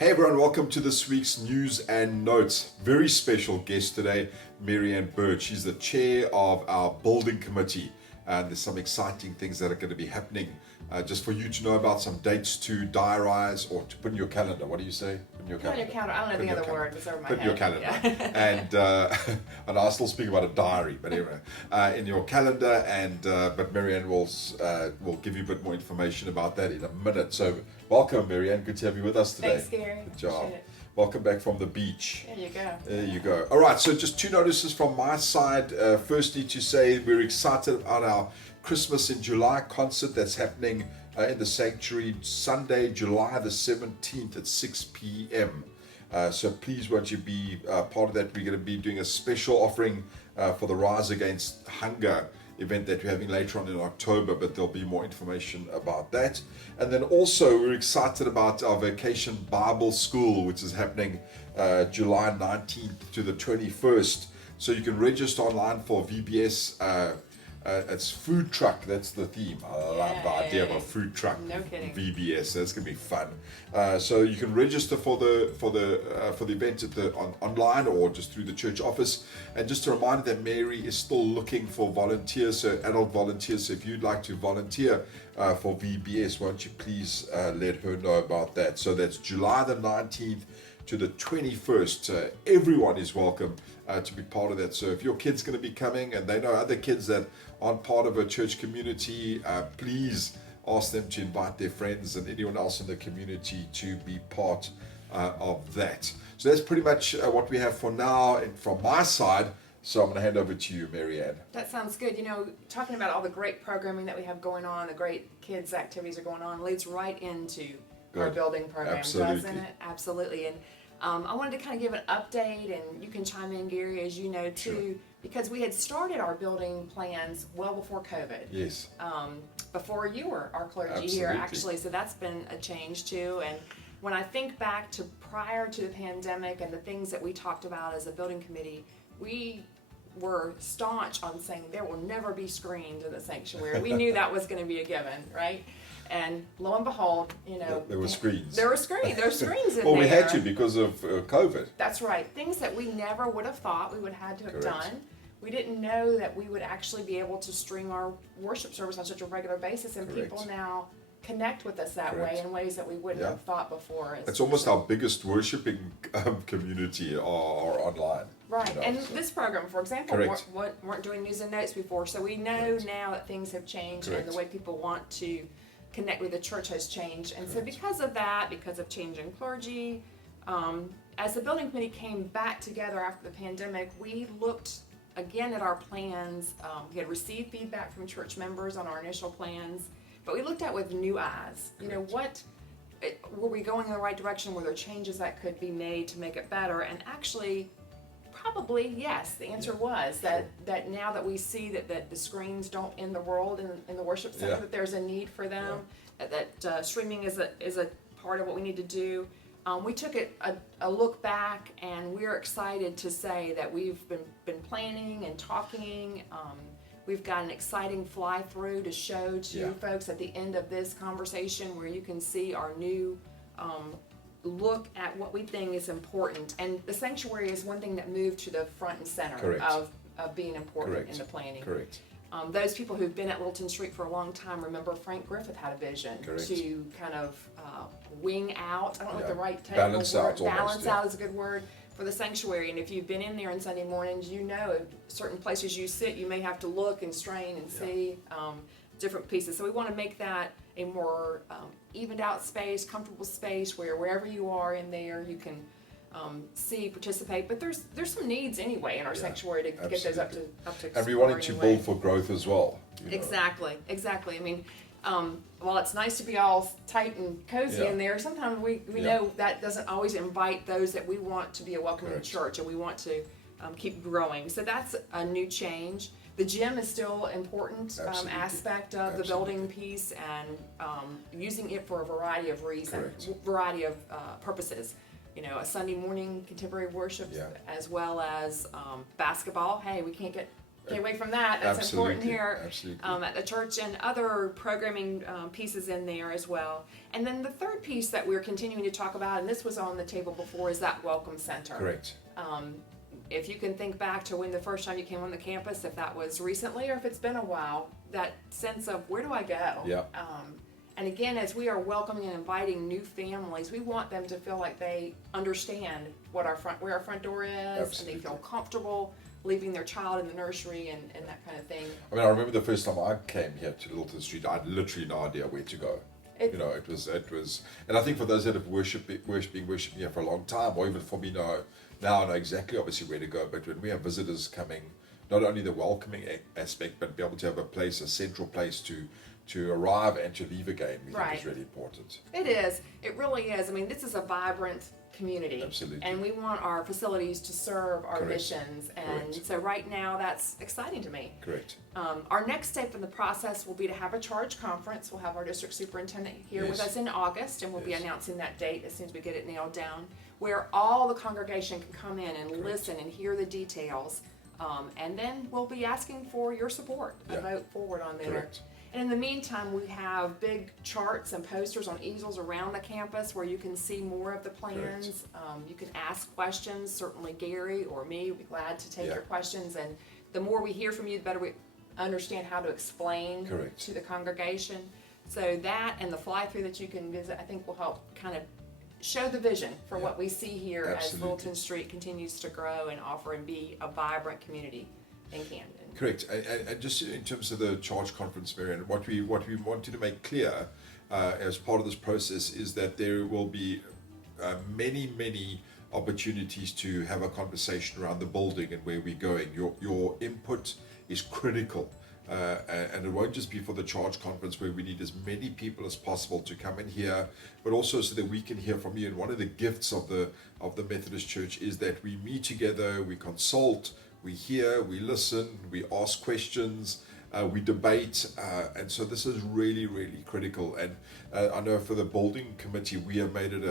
Hey everyone, welcome to this week's News and Notes. Very special guest today, Mary Anne Byrd. She's the chair of our building committee, and there's some exciting things that are going to be happening just for you to know about, some dates to diarize or to put in your calendar. What do you say? Put in your calendar. Put in your calendar. I don't know the other word. It's over my head. Put in your calendar. Yeah. And I still speak about a diary, but anyway, in your calendar. And but Mary Anne will give you a bit more information about that in a minute. So welcome, Mary Anne. Good to have you with us today. Thanks, Gary. Good job. Appreciate it. Welcome back from the beach. There you go. There you go. All right, so just two notices from my side. Firstly, to say we're excited about our Christmas in July concert that's happening in the sanctuary Sunday, July the 17th at 6 p.m. So please won't you be part of that. We're going to be doing a special offering for the Rise Against Hunger event that we're having later on in October, but there'll be more information about that. And then also we're excited about our Vacation Bible School, which is happening July 19th to the 21st. So you can register online for VBS. It's food truck. That's the theme. I love the idea of a food truck. No kidding. VBS. That's gonna be fun. So you can register for the event at online or just through the church office. And just a reminder that Mary is still looking for volunteers, so adult volunteers. So if you'd like to volunteer for VBS, won't you please let her know about that? So that's July the 19th to the 21st. Everyone is welcome to be part of that. So if your kid's going to be coming and they know other kids that aren't part of a church community, please ask them to invite their friends and anyone else in the community to be part of that. So that's pretty much what we have for now and from my side. So I'm going to hand over to you, Mary Anne. That sounds good. You know, talking about all the great programming that we have going on, the great kids activities are going on, leads right into our building program, doesn't it? Absolutely. And I wanted to kind of give an update, and you can chime in, Gary, as you know, too, because we had started our building plans well before COVID. Yes. Before you were our clergy here, actually, so that's been a change, too. And when I think back to prior to the pandemic and the things that we talked about as a building committee, we were staunch on saying there will never be screens in the sanctuary. We knew that was going to be a given, right? And lo and behold, you know, there were screens. There were screens in there. Well, we had to because of COVID. That's right. Things that we never would have thought we would have had to have done. We didn't know that we would actually be able to stream our worship service on such a regular basis, and people now connect with us that way in ways that we wouldn't have thought before. It's almost our biggest worshiping community are online. Right, you know, and so. this program, for example, weren't doing news and notes before, so we know now that things have changed and the way people want to connect with the church has changed. And so because of that, because of changing clergy, as the building committee came back together after the pandemic, we looked again at our plans. We had received feedback from church members on our initial plans, but we looked at with new eyes. You know, were we going in the right direction? Were there changes that could be made to make it better? And actually, probably yes. The answer was that now that we see that the screens don't end the world in the worship center, that there's a need for them, that streaming is a part of what we need to do. We took a look back, and we're excited to say that we've been planning and talking. We've got an exciting fly-through to show to folks at the end of this conversation, where you can see our new look at what we think is important. And the sanctuary is one thing that moved to the front and center of being important in the planning. Those people who've been at Littleton Street for a long time remember Frank Griffith had a vision to kind of wing out, I don't know what the right technical word, balance out is a good word, for the sanctuary. And if you've been in there on Sunday mornings, you know certain places you sit, you may have to look and strain and see different pieces. So we want to make that a more evened out space, comfortable space, where wherever you are in there, you can see, participate. But there's some needs anyway in our sanctuary to get those up to and we wanted to build for growth as well. Exactly. I mean, while it's nice to be all tight and cozy in there, sometimes we know that doesn't always invite those that we want to be a welcoming church, and we want to keep growing. So that's a new change. The gym is still an important aspect of the building piece, and using it for a variety of reasons, variety of purposes. You know, a Sunday morning contemporary worship, as well as basketball. Hey, we can't get Get away from that. That's important here Absolutely. at the church, and other programming pieces in there as well. And then the third piece that we're continuing to talk about, and this was on the table before, is that welcome center. Correct. If you can think back to when the first time you came on the campus, if that was recently or if it's been a while, that sense of where do I go? Yeah. And again, as we are welcoming and inviting new families, we want them to feel like they understand what where our front door is, Absolutely. and they feel comfortable leaving their child in the nursery and that kind of thing. I mean, I remember the first time I came here to Littleton Street, I had literally no idea where to go. It was, and I think for those that have been worshiping here for a long time, or even for me now I know exactly obviously where to go. But when we have visitors coming, not only the welcoming aspect, but be able to have a central place to arrive and to leave again, we think is really important. It is. It really is. I mean, this is a vibrant community. Absolutely. And we want our facilities to serve our missions. And so right now that's exciting to me. Correct. Our next step in the process will be to have a charge conference. We'll have our district superintendent here with us in August, and we'll be announcing that date as soon as we get it nailed down, where all the congregation can come in and listen and hear the details. And then we'll be asking for your support, a vote forward on there. Correct. And in the meantime, we have big charts and posters on easels around the campus where you can see more of the plans. You can ask questions. Certainly Gary or me would be glad to take your questions. And the more we hear from you, the better we understand how to explain to the congregation. So that and the fly-through that you can visit, I think will help kind of show the vision for what we see here as Littleton Street continues to grow and offer and be a vibrant community in Camden. Correct. And just in terms of the charge conference, Mary Anne, what we wanted to make clear as part of this process is that there will be many opportunities to have a conversation around the building and where we're going. Your input is critical. And it won't just be for the charge conference where we need as many people as possible to come in here, but also so that we can hear from you. And one of the gifts of the Methodist Church is that we meet together, we consult, we hear, we listen, we ask questions, we debate, and so this is really critical. And I know for the building committee, we have made it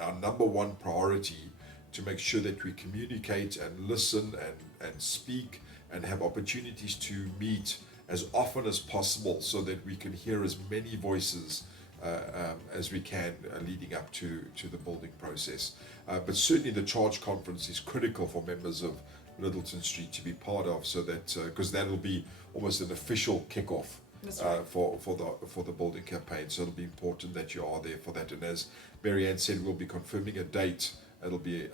our number one priority to make sure that we communicate and listen and speak and have opportunities to meet as often as possible so that we can hear as many voices as we can leading up to the building process. But certainly the charge conference is critical for members of Littleton Street to be part of, so that because that'll be almost an official kickoff for the building campaign. So it'll be important that you are there for that. And as Mary Anne said, we'll be confirming a date. It'll be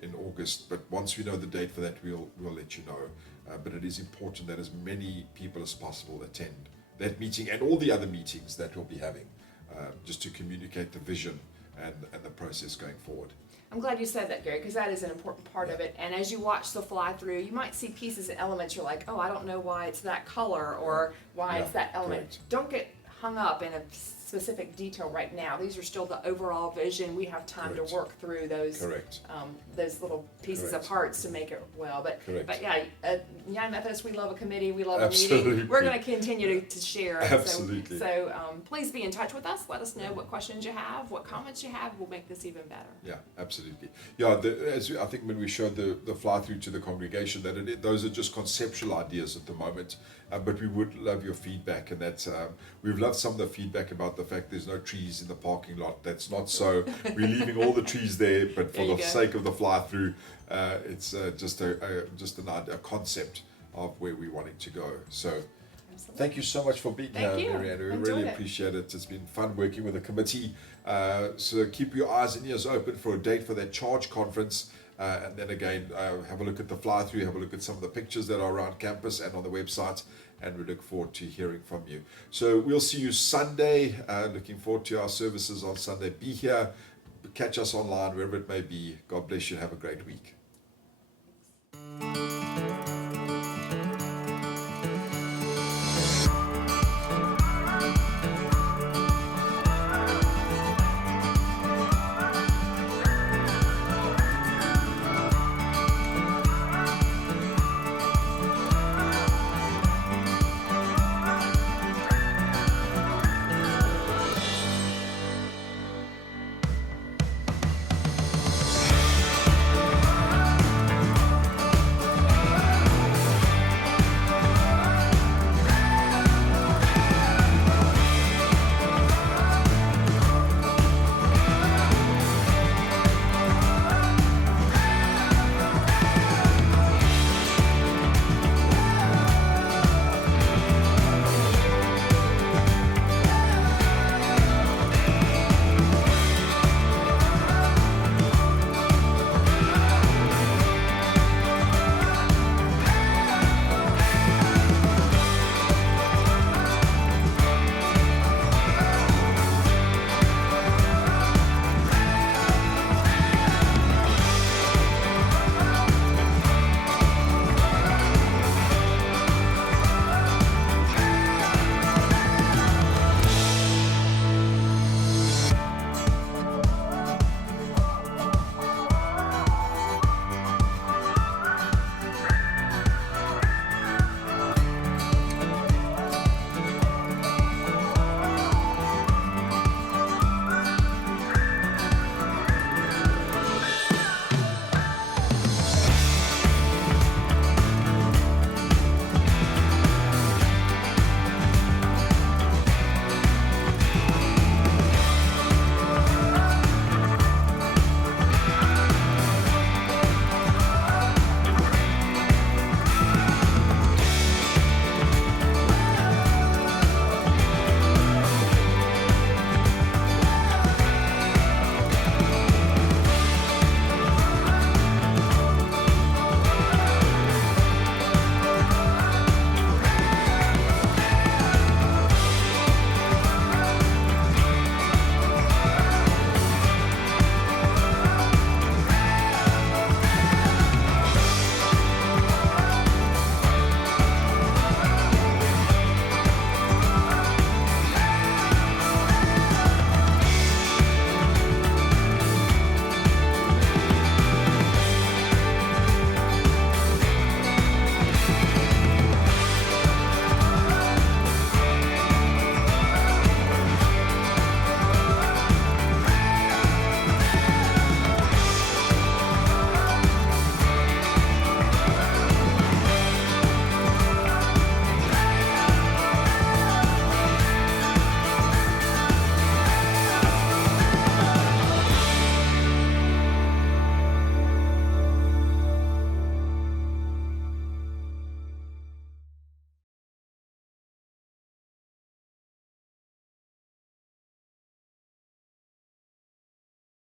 in August, but once we know the date for that, we'll let you know. But it is important that as many people as possible attend that meeting and all the other meetings that we'll be having, just to communicate the vision and the process going forward. I'm glad you said that, Gary, because that is an important part of it. And as you watch the fly-through, you might see pieces and elements. You're like, oh, I don't know why it's that color or why it's that element. Correct. Don't get hung up in a specific detail right now. These are still the overall vision. We have time to work through those little pieces of parts to make it well. But yeah, Young Methodist, we love a committee. We love a meeting. We're going to continue to share. Absolutely. So please be in touch with us. Let us know what questions you have, what comments you have. We'll make this even better. Yeah, absolutely. Yeah, as I think when we showed the fly through to the congregation, that those are just conceptual ideas at the moment. But we would love your feedback, and that's we've loved some of the feedback about the fact there's no trees in the parking lot. That's not so. We're leaving all the trees there, but for the sake of the fly-through, it's just a concept of where we're wanting to go. So, thank you so much for being here, Mary Anne. We really appreciate it. It's been fun working with the committee. So keep your eyes and ears open for a date for that charge conference. And then again, have a look at the fly-through, have a look at some of the pictures that are around campus and on the website, and we look forward to hearing from you. So we'll see you Sunday. Looking forward to our services on Sunday. Be here, catch us online, wherever it may be. God bless you and have a great week.